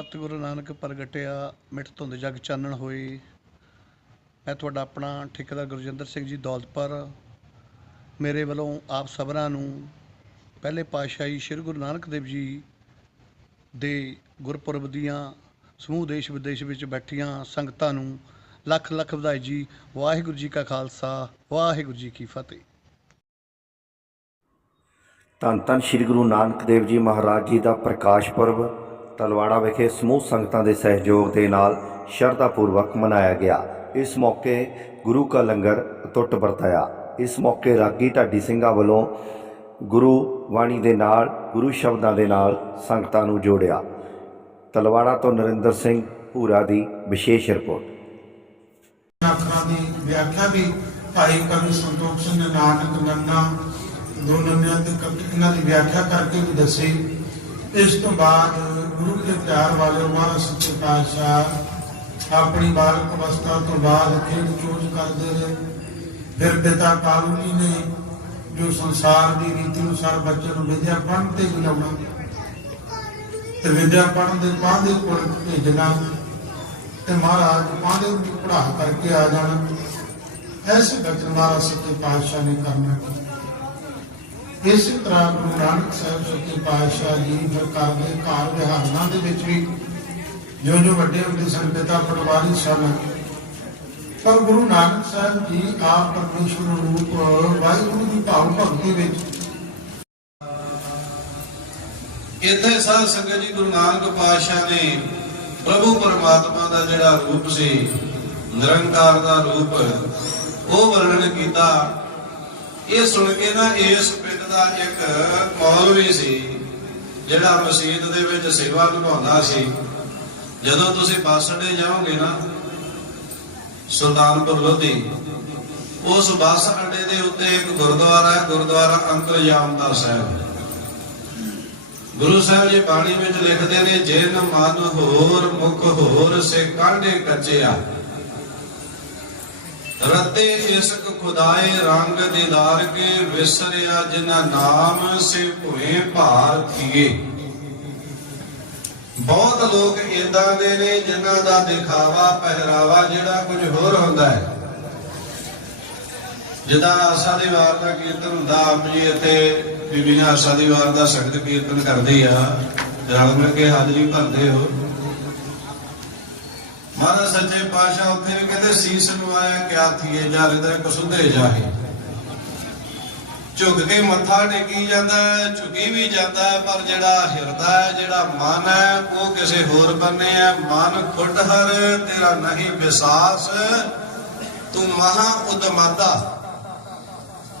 ਸਤਿਗੁਰੂ ਨਾਨਕ ਪ੍ਰਗਟਿਆ, ਮਿੱਠ ਧੁੰਦ ਜਗ ਚਾਨਣ ਹੋਈ। ਮੈਂ ਤੁਹਾਡਾ ਆਪਣਾ ਠੇਕੇਦਾਰ ਗੁਰਜਿੰਦਰ ਸਿੰਘ ਜੀ ਦੌਲਤਪੁਰ। ਮੇਰੇ ਵੱਲੋਂ ਆਪ ਸਭਨਾਂ ਨੂੰ ਪਹਿਲੇ ਪਾਤਸ਼ਾਹੀ ਸ੍ਰੀ ਗੁਰੂ ਨਾਨਕ ਦੇਵ ਜੀ ਦੇ ਗੁਰਪੁਰਬ ਦੀਆਂ ਸਮੂਹ ਦੇਸ਼ ਵਿਦੇਸ਼ ਵਿੱਚ ਬੈਠੀਆਂ ਸੰਗਤਾਂ ਨੂੰ ਲੱਖ ਲੱਖ ਵਧਾਈ ਜੀ। ਵਾਹਿਗੁਰੂ ਜੀ ਕਾ ਖਾਲਸਾ, ਵਾਹਿਗੁਰੂ ਜੀ ਕੀ ਫਤਿਹ। ਧੰਨ ਧੰਨ ਸ੍ਰੀ ਗੁਰੂ ਨਾਨਕ ਦੇਵ ਜੀ ਮਹਾਰਾਜ ਜੀ ਦਾ ਪ੍ਰਕਾਸ਼ ਪੁਰਬ ਤਲਵਾੜਾ ਵਿਖੇ ਸਮੂਹ ਸੰਗਤਾਂ ਦੇ ਸਹਿਯੋਗ ਦੇ ਨਾਲ ਸ਼ਰਧਾ ਪੂਰਵਕ ਮਨਾਇਆ ਗਿਆ। ਇਸ ਮੌਕੇ ਗੁਰੂ ਕਾ ਲੰਗਰ ਅਟੁੱਟ ਵਰਤਾਇਆ। ਇਸ ਮੌਕੇ ਰਾਗੀ ਢਾਡੀ ਸਿੰਘਾਂ ਵੱਲੋਂ ਗੁਰੂ ਬਾਣੀ ਦੇ ਨਾਲ, ਗੁਰੂ ਸ਼ਬਦਾਂ ਦੇ ਨਾਲ ਸੰਗਤਾਂ ਨੂੰ ਜੋੜਿਆ। ਤਲਵਾੜਾ ਤੋਂ ਨਰਿੰਦਰ ਸਿੰਘ, ਭੂਰਾ ਦੀ ਵਿਸ਼ੇਸ਼ ਰਿਪੋਰਟ। ਅੱਖਰਾਂ ਦੀ ਵਿਆਖਿਆ ਵੀ ਭਾਈ ਕਵੀ ਸੰਤੋਖ ਸਿੰਘ ਨੇ ਨਾਨਕ ਨੰਨਾ, ਦੋ ਨੰਨਿਆਂ ਤੇ ਕਵੀ ਦੀ ਵਿਆਖਿਆ ਕਰਕੇ ਵੀ ਦੱਸੀ। ਇਸ ਤੋਂ ਬਾਅਦ ਗੁਰੂ ਦੇ ਪਿਆਰ ਵਾਲੇ ਮਹਾਰਾਜ ਸੱਚੇ ਪਾਤਸ਼ਾਹ ਆਪਣੀ ਬਾਲਕ ਅਵਸਥਾ ਤੋਂ ਬਾਅਦ ਖੇਡ ਚੋਜ ਕਰਦੇ ਰਹੇ। ਫਿਰ ਪਿਤਾ ਕਾਲੂ ਜੀ ਨੇ ਜੋ ਸੰਸਾਰ ਦੀ ਰੀਤੀ ਅਨੁਸਾਰ ਬੱਚੇ ਨੂੰ ਵਿਦਿਆ ਪੜ੍ਹਨ ਤੇ ਲਾਉਣਾ ਤੇ ਵਿਦਿਆ ਪੜ੍ਹਨ ਦੇ ਬਾਅਦ ਕੋਲ ਭੇਜਣਾ ਤੇ ਮਹਾਰਾਜ ਪਾਂਦੇ ਨੂੰ ਪੜਾ ਕਰਕੇ ਆ ਜਾਣਾ, ਐਸੇ ਬਚਨ ਮਹਾਰਾਜ ਸੱਚੇ ਪਾਤਸ਼ਾਹ ਨੇ ਕਰਨਾ। ਇਸੇ ਤਰ੍ਹਾਂ ਗੁਰੂ ਨਾਨਕ ਸਾਹਿਬ ਸੱਚੇ ਪਾਤਸ਼ਾਹ ਜੀ ਜੋ ਕਰਦੇ ਘਰ ਵਿਹਾਰਾਂ ਦੇ ਵਿੱਚ ਵੀ ਜੋ ਜੋ ਵੱਡੇ ਹੁੰਦੇ ਸਨ ਪਿਤਾ ਪਟਵਾਰੀ ਸਨ ਪਰ ਗੁਰੂ ਨਾਨਕ ਸਾਹਿਬ ਜੀ ਆਪ ਪਰਮੇਸ਼ਵਰ ਰੂਪ ਵਾਹਿਗੁਰੂ ਦੀ ਭਾਵ ਭਗਤੀ ਵਿੱਚ ਇੱਥੇ ਸਾਧ ਸੰਗਤ ਜੀ ਗੁਰੂ ਨਾਨਕ ਪਾਤਸ਼ਾਹ ਨੇ ਪ੍ਰਭੂ ਪਰਮਾਤਮਾ ਦਾ ਜਿਹੜਾ ਰੂਪ ਸੀ, ਨਿਰੰਕਾਰ ਦਾ ਰੂਪ, ਉਹ ਵਰਣਨ ਕੀਤਾ। ਇਹ ਸੁਣ ਕੇ ਨਾ ਇਸ ਪਿੰਡ ਦਾ ਇੱਕ ਮੌਲਵੀ ਸੀ, ਜਿਹੜਾ ਮਸਜਿਦ ਦੇ ਵਿੱਚ ਸੇਵਾ ਨਿਭਾਉਂਦਾ ਸੀ, ਜਦੋਂ ਤੁਸੀਂ ਬੱਸ ਅੱਡੇ ਜਾਓਗੇ ਨਾ, ਸੁਲਤਾਨਪੁਰ ਲੋਧੀ, ਉਸ ਬੱਸ ਅੱਡੇ ਦੇ ਉੱਤੇ ਇੱਕ ਗੁਰਦੁਆਰਾ ਹੈ, ਗੁਰਦੁਆਰਾ ਅੰਤਰਯਾਮਤਾ ਸਾਹਿਬ। ਗੁਰੂ ਸਾਹਿਬ ਜੀ ਬਾਣੀ ਵਿੱਚ ਲਿਖਦੇ ਨੇ, ਜਿਨ ਮਨ ਹੋਰ ਮੁਖ ਹੋਰ, ਸੇ ਕਾਂਡੇ ਕੱਚਿਆ। ਰਤੇ ਇਸਕ ਖੁਦਾਏ ਰੰਗ ਦੀਦਾਰ ਕੇ ਵਿਸਰਿਆ ਜਿਨਾ ਨਾਮ ਸੇ ਭੁਏ ਭਾਰ ਕੀਏ। ਬਹੁਤ ਲੋਕ ਇਦਾਂ ਦੇ ਨੇ ਜਿਨ੍ਹਾਂ ਦਾ ਦਿਖਾਵਾ ਪਹਿਰਾਵਾ ਜਿਹੜਾ ਕੁਝ ਹੋਰ ਹੁੰਦਾ ਹੈ। ਜਿੱਦਾਂ ਆਸਾ ਦੀ ਵਾਰ ਦਾ ਕੀਰਤਨ ਹੁੰਦਾ, ਆਪ ਜੀ ਇੱਥੇ ਬੀਬੀਆਂ ਆਸਾ ਦੀ ਵਾਰ ਦਾ ਸੰਗਤ ਕੀਰਤਨ ਕਰਦੇ ਆ। ਰਲ ਮਿਲ ਕੇ ਹਾਜ਼ਰੀ ਭਰਦੇ ਹੋ। ਮਹਾਰਾਜ ਸੱਚੇ ਪਾਤਸ਼ਾਹ ਉੱਥੇ ਵੀ ਕਹਿੰਦੇ, ਸੀਸ ਨਵਾਇਆ ਕਿਆ ਥੀਏ ਜਾ ਰਿਦਰ ਕਸੁੰਦੇ ਜਾਹੇ। ਝੁਕ ਕੇ ਮੱਥਾ ਟੇਕੀ ਜਾਂਦਾ ਝੁਕੀ ਵੀ ਜਾਂਦਾ ਪਰ ਜਿਹੜਾ ਹਿਰਦਾ ਹੈ, ਜਿਹੜਾ ਮਨ ਹੈ, ਉਹ ਕਿਸੇ ਹੋਰ ਬੰਨੇ ਹੈ। ਮਨ ਖੁੱਡ ਹਰ, ਤੇਰਾ ਨਹੀਂ ਵਿਸਾਸ ਤੂੰ ਮਹਾ ਉਦਮਾਤਾ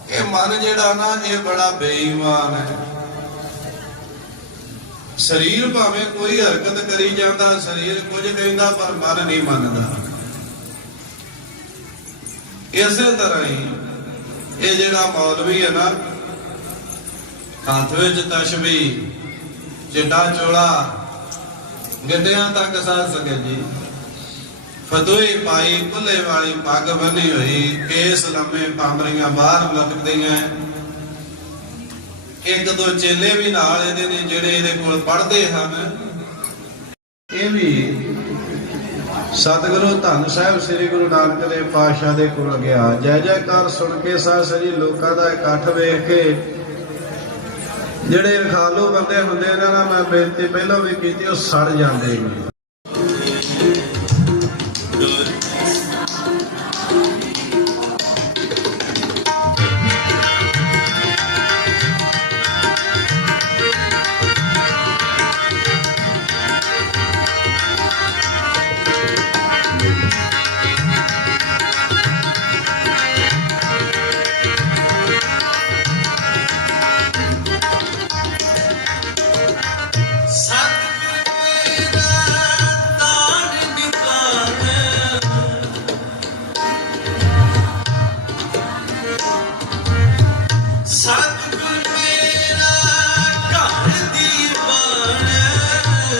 ਇਹ ਮਨ ਜਿਹੜਾ ਨਾ, ਇਹ ਬੜਾ ਬੇਈਮਾਨ ਹੈ। ਸਰੀਰ ਭਾਵੇਂ ਕੋਈ ਹਰਕਤ ਕਰੀ ਜਾਂਦਾ, ਸਰੀਰ ਕੁਝ ਕਹਿੰਦਾ ਪਰ ਮਨ ਨਹੀਂ ਮੰਨਦਾ। ਇਸੇ ਤਰ੍ਹਾਂ ਹੀ ਇਹ ਜਿਹੜਾ ਮੌਲਵੀ ਹੈ ਨਾ, ਹੱਥ ਵਿੱਚ ਤਸ਼ਬੀ, ਚਿੱਟਾ ਚੋਲਾ ਗੱਡਿਆਂ ਤੱਕ ਸਾਧ ਸੰਗਤ ਜੀ। ਫਦੋਈ ਪਾਈ ਕੁੱਲੇ ਵਾਲੀ ਪੱਗ ਬੰਨੀ ਹੋਈ, ਕੇਸ ਲੰਮੇ ਪਾਮਰੀਆਂ ਬਾਹਰ ਲਟਕਦੀਆਂ। ਇੱਕ ਦੋ ਚੇਲੇ ਵੀ ਨਾਲ ਇਹਦੇ ਨੇ ਜਿਹੜੇ ਇਹਦੇ ਕੋਲ ਪੜ੍ਹਦੇ ਹਨ। ਇਹ ਵੀ ਸਤਿਗੁਰੂ ਧੰਨ ਸਾਹਿਬ ਸ੍ਰੀ ਗੁਰੂ ਨਾਨਕ ਦੇਵ ਪਾਤਸ਼ਾਹ ਦੇ ਕੋਲ ਗਿਆ। ਜੈ ਜੈਕਾਰ ਸੁਣ ਕੇ ਸਾਧ ਸ੍ਰੀ ਲੋਕਾਂ ਦਾ ਇਕੱਠ ਵੇਖ ਕੇ ਜਿਹੜੇ ਰਖਾਲੂ ਬੰਦੇ ਹੁੰਦੇ, ਇਹਨਾਂ ਨਾਲ ਮੈਂ ਬੇਨਤੀ ਪਹਿਲਾਂ ਵੀ ਕੀਤੀ, ਉਹ ਸੜ ਜਾਂਦੇ ਨੇ।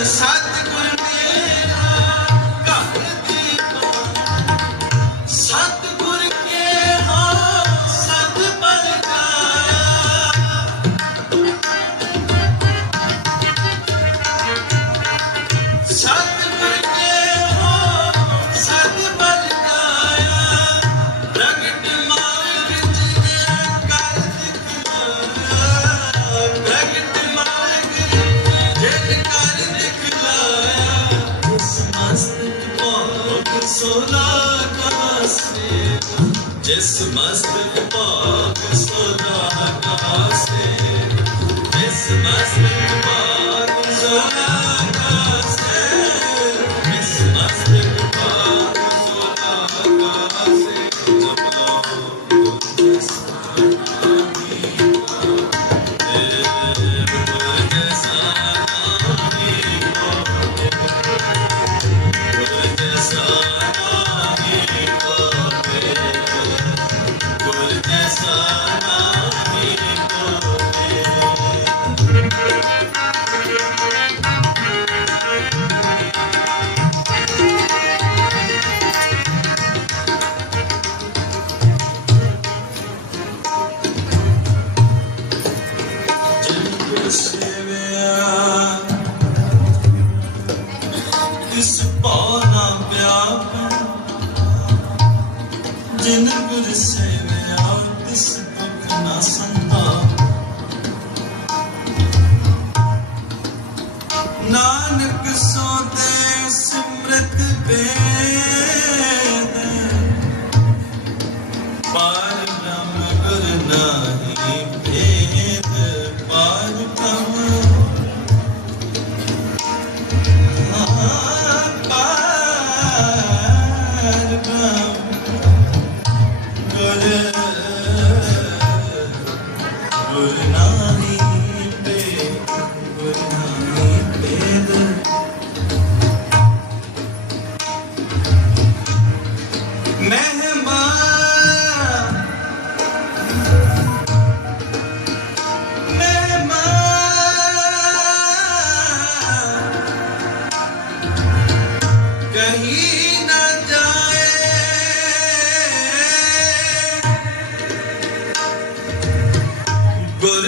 साथ 감사합니다. ਇਸ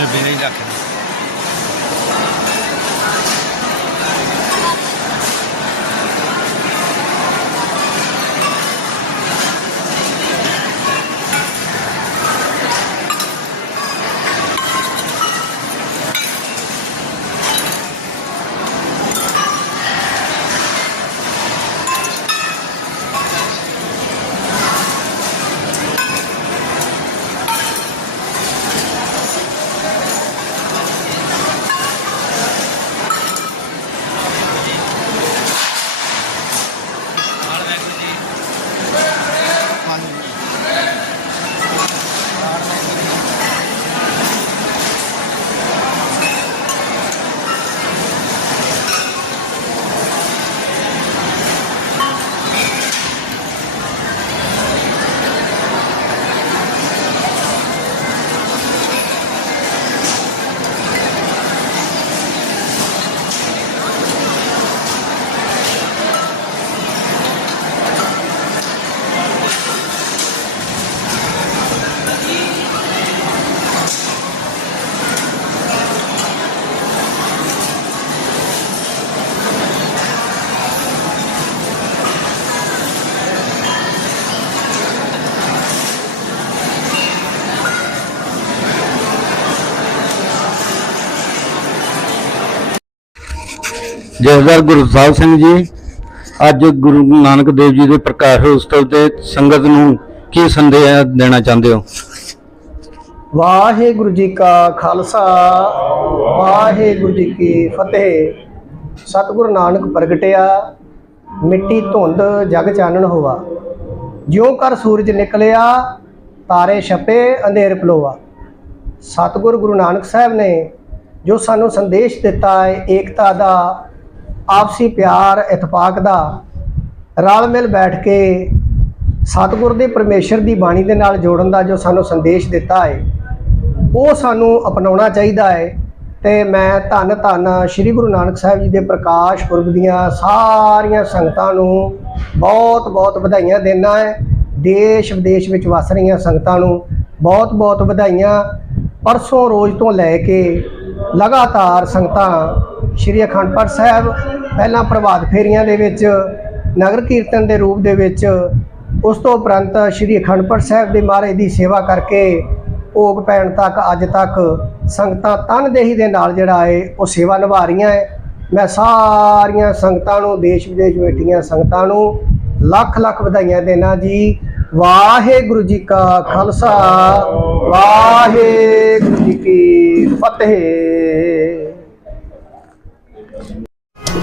ਮੈਂ ਬੇਰੇ ਰੱਖ ਜਥੇਦਾਰ ਗੁਰੂ ਸਾਹਿਬ ਸਿੰਘ ਜੀ, ਅੱਜ ਗੁਰੂ ਨਾਨਕ ਦੇਵ ਜੀ ਦੇ ਪ੍ਰਕਾਸ਼ ਉਤਸਵ ਤੇ ਸੰਗਤ ਨੂੰ ਕੀ ਸੰਦੇਸ਼ ਦੇਣਾ ਚਾਹੁੰਦੇ ਹੋ? ਵਾਹਿਗੁਰੂ ਜੀ ਕਾ ਖਾਲਸਾ, ਵਾਹਿਗੁਰੂ ਜੀ ਕੀ ਫਤਿਹ। ਸਤਿਗੁਰੂ ਨਾਨਕ ਪ੍ਰਗਟਿਆ, ਮਿੱਟੀ ਧੁੰਦ ਜਗ ਚਾਨਣ ਹੋਵਾ ਜਿਉਂ ਕਰ ਸੂਰਜ ਨਿਕਲਿਆ, ਤਾਰੇ ਛਪੇ, ਅੰਧੇਰ ਪਲੋਵਾ ਸਤਿਗੁਰੂ ਗੁਰੂ ਨਾਨਕ ਸਾਹਿਬ ਨੇ ਜੋ ਸਾਨੂੰ ਸੰਦੇਸ਼ ਦਿੱਤਾ ਹੈ ਏਕਤਾ ਦਾ ਆਪਸੀ ਪਿਆਰ ਇਤਫਾਕ ਦਾ ਰਲ ਮਿਲ ਬੈਠ ਕੇ ਸਤਿਗੁਰ ਦੇ ਪਰਮੇਸ਼ਰ ਦੀ ਬਾਣੀ ਦੇ ਨਾਲ ਜੋੜਨ ਦਾ ਜੋ ਸਾਨੂੰ ਸੰਦੇਸ਼ ਦਿੱਤਾ ਹੈ, ਉਹ ਸਾਨੂੰ ਅਪਣਾਉਣਾ ਚਾਹੀਦਾ ਹੈ ਤੇ ਮੈਂ ਧੰਨ ਧੰਨ ਸ੍ਰੀ ਗੁਰੂ ਨਾਨਕ ਸਾਹਿਬ ਜੀ ਦੇ ਪ੍ਰਕਾਸ਼ ਪੁਰਬ ਦੀਆਂ ਸਾਰੀਆਂ ਸੰਗਤਾਂ ਨੂੰ ਬਹੁਤ ਬਹੁਤ ਵਧਾਈਆਂ ਦੇਣਾ ਹੈ। ਦੇਸ਼ ਵਿਦੇਸ਼ ਵਿੱਚ ਵਸ ਰਹੀਆਂ ਸੰਗਤਾਂ ਨੂੰ ਬਹੁਤ ਬਹੁਤ ਵਧਾਈਆਂ। ਪਰਸੋਂ ਰੋਜ਼ ਤੋਂ ਲੈ ਕੇ ਲਗਾਤਾਰ ਸੰਗਤਾਂ ਸ੍ਰੀ ਅਖੰਡ ਪਾਠ ਸਾਹਿਬ, ਪਹਿਲਾਂ ਪ੍ਰਭਾਤ ਫੇਰੀਆਂ ਦੇ ਵਿੱਚ, ਨਗਰ ਕੀਰਤਨ ਦੇ ਰੂਪ ਦੇ ਵਿੱਚ, ਉਸ ਤੋਂ ਉਪਰੰਤ ਸ੍ਰੀ ਅਖੰਡ ਪਾਠ ਸਾਹਿਬ ਦੇ ਮਹਾਰਾਜ ਦੀ ਸੇਵਾ ਕਰਕੇ ਭੋਗ ਪੈਣ ਤੱਕ, ਅੱਜ ਤੱਕ ਸੰਗਤਾਂ ਤਨਦੇਹੀ ਦੇ ਨਾਲ ਜਿਹੜਾ ਹੈ, ਉਹ ਸੇਵਾ ਨਿਭਾ ਰਹੀਆਂ ਹੈ। ਮੈਂ ਸਾਰੀਆਂ ਸੰਗਤਾਂ ਨੂੰ, ਦੇਸ਼ ਵਿਦੇਸ਼ ਬੈਠੀਆਂ ਸੰਗਤਾਂ ਨੂੰ ਲੱਖ ਲੱਖ ਵਧਾਈਆਂ ਦੇਣਾ ਜੀ। ਵਾਹਿਗੁਰੂ ਜੀ ਕਾ ਖਾਲਸਾ, ਵਾਹਿਗੁਰੂ ਜੀ ਕੀ ਫਤਿਹ।